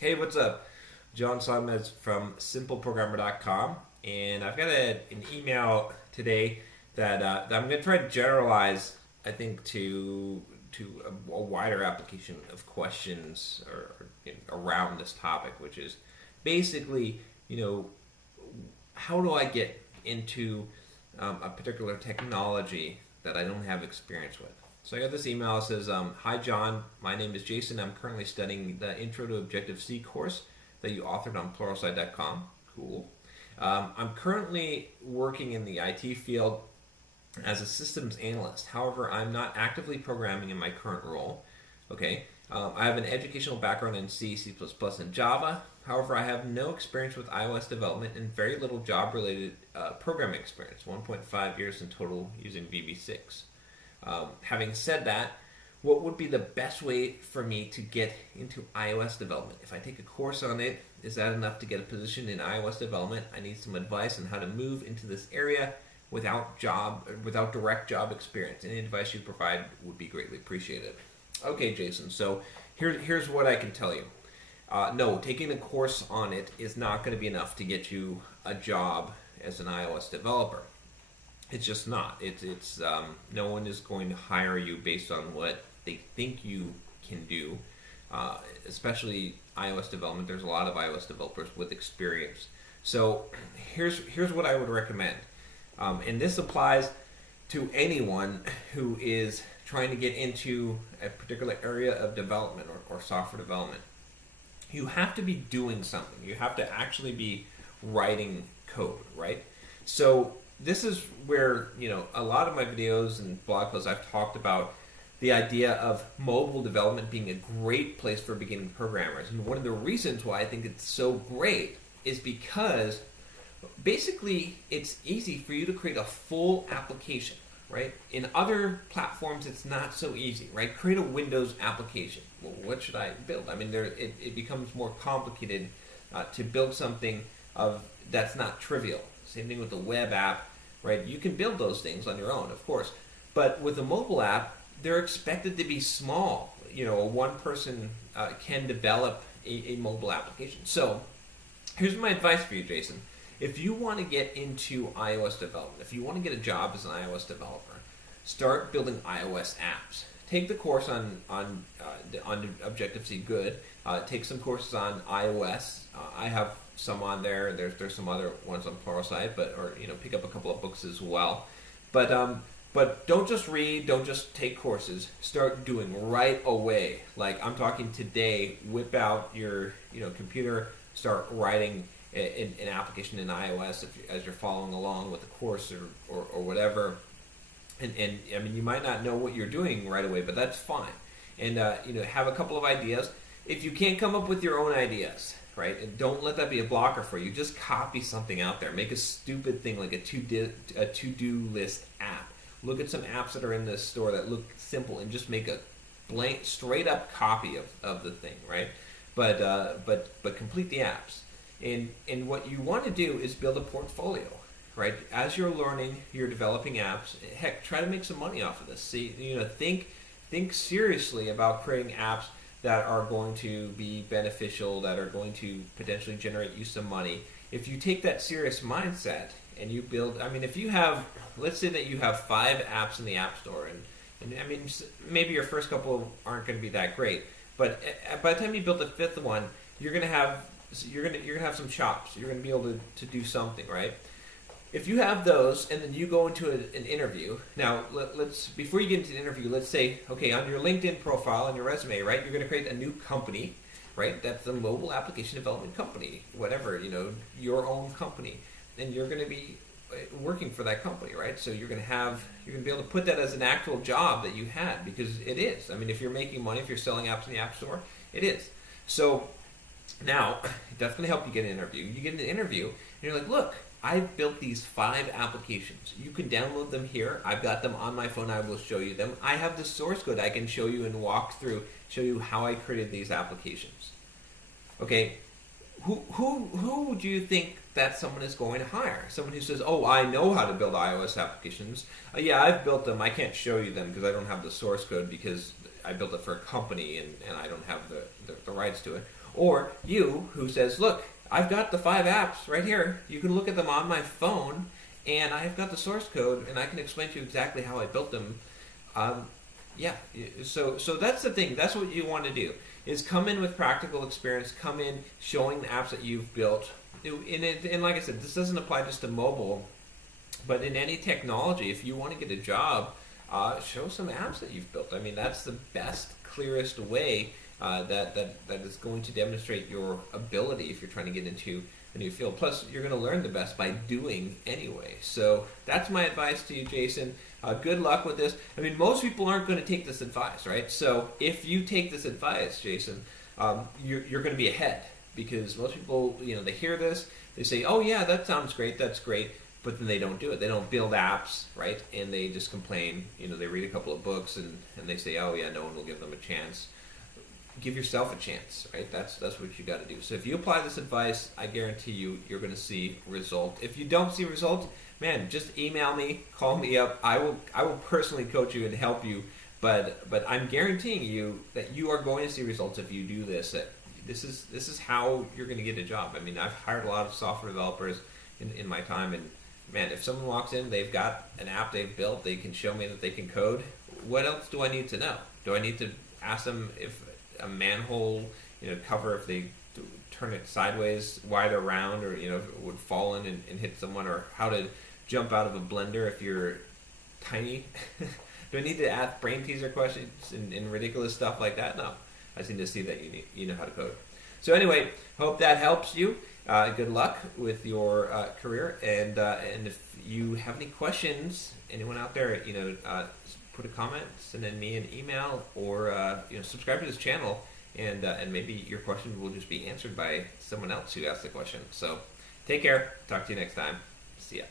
Hey, what's up? John Simons from simpleprogrammer.com, and I've got an email today that I'm going to try to generalize, I think, to a wider application of questions around this topic, which is basically, how do I get into a particular technology that I don't have experience with? So I got this email that says, "Hi John, my name is Jason. I'm currently studying the Intro to Objective-C course that you authored on pluralsight.com. Cool. I'm currently working in the IT field as a systems analyst. However, I'm not actively programming in my current role. Okay. I have an educational background in C, C++, and Java. However, I have no experience with iOS development and very little job-related programming experience, 1.5 years in total using VB6. Having said that, what would be the best way for me to get into iOS development? If I take a course on it, is that enough to get a position in iOS development? I need some advice on how to move into this area without direct job experience. Any advice you provide would be greatly appreciated." Okay, Jason. So here's what I can tell you. No, taking a course on it is not going to be enough to get you a job as an iOS developer. It's just not. It's no one is going to hire you based on what they think you can do, especially iOS development. There's a lot of iOS developers with experience. So here's what I would recommend, and this applies to anyone who is trying to get into a particular area of development or software development. You have to be doing something. You have to actually be writing code, right? So this is where, a lot of my videos and blog posts I've talked about the idea of mobile development being a great place for beginning programmers. And one of the reasons why I think it's so great is because basically it's easy for you to create a full application, right? In other platforms, it's not so easy, right? Create a Windows application. Well, what should I build? I mean, it becomes more complicated to build something that's not trivial. Same thing with the web app, right? You can build those things on your own, of course. But with a mobile app, they're expected to be small. One person can develop a mobile application. So here's my advice for you, Jason. If you want to get into iOS development, if you want to get a job as an iOS developer, start building iOS apps. Take the course on Objective-C, good. Take some courses on iOS. I have some on there. There's some other ones on Pluralsight, or pick up a couple of books as well. But don't just read, don't just take courses. Start doing right away. Like I'm talking today. Whip out your computer. Start writing an application in iOS as you're following along with the course or whatever. And I mean, you might not know what you're doing right away, but that's fine. And have a couple of ideas. If you can't come up with your own ideas, right, and don't let that be a blocker for you. Just copy something out there. Make a stupid thing like a to-do list app. Look at some apps that are in the store that look simple and just make a blank, straight up copy of the thing, right? But complete the apps. And what you want to do is build a portfolio, right? As you're learning, you're developing apps. Heck, try to make some money off of this. See, think seriously about creating apps that are going to be beneficial, that are going to potentially generate you some money. If you take that serious mindset and you build, I mean, if you have, let's say that you have 5 apps in the App Store, and I mean, maybe your first couple aren't going to be that great, but by the time you build the 5th one, you're going to have some chops. You're going to be able to do something, right? If you have those, and then you go into an interview. Now, let's before you get into an interview, let's say, okay, on your LinkedIn profile and your resume, right? You're going to create a new company, right? That's the mobile application development company, whatever, your own company, and you're going to be working for that company, right? So you're going to be able to put that as an actual job that you had, because it is. I mean, if you're making money, if you're selling apps in the App Store, it is. So now, that's going to help you get an interview. You get an interview, and you're like, look, I've built these 5 applications. You can download them here. I've got them on my phone. I will show you them. I have the source code I can show you and walk through, show you how I created these applications. Okay, who do you think that someone is going to hire? Someone who says, oh, I know how to build iOS applications. Yeah, I've built them. I can't show you them because I don't have the source code because I built it for a company and I don't have the rights to it. Or you who says, look, I've got the 5 apps right here. You can look at them on my phone, and I've got the source code, and I can explain to you exactly how I built them. Yeah, so that's the thing. That's what you want to do, is come in with practical experience, come in showing the apps that you've built. And like I said, this doesn't apply just to mobile, but in any technology, if you want to get a job, show some apps that you've built. I mean, that's the best, clearest way that is going to demonstrate your ability if you're trying to get into a new field. Plus, you're going to learn the best by doing anyway. So that's my advice to you, Jason. Good luck with this. I mean, most people aren't going to take this advice, right? So if you take this advice, Jason, you're going to be ahead, because most people, they hear this, they say, oh yeah, that sounds great, that's great, but then they don't do it. They don't build apps, right? And they just complain. They read a couple of books and they say, oh yeah, no one will give them a chance. Give yourself a chance, right? That's what you got to do. So if you apply this advice, I guarantee you're going to see result. If you don't see result, man, just email me, call me up. I will personally coach you and help you. But I'm guaranteeing you that you are going to see results if you do this. This is how you're going to get a job. I mean, I've hired a lot of software developers in my time, and man, if someone walks in, they've got an app they've built, they can show me that they can code. What else do I need to know? Do I need to ask them if a manhole, cover, if they turn it sideways, why they're round, or if it would fall in and hit someone, or how to jump out of a blender if you're tiny? Do I need to ask brain teaser questions and ridiculous stuff like that? No, I just need to see that you know how to code. So anyway, hope that helps you. Good luck with your career, and if you have any questions, anyone out there, put a comment, send in me an email, or subscribe to this channel, and maybe your question will just be answered by someone else who asked the question. So take care. Talk to you next time. See ya.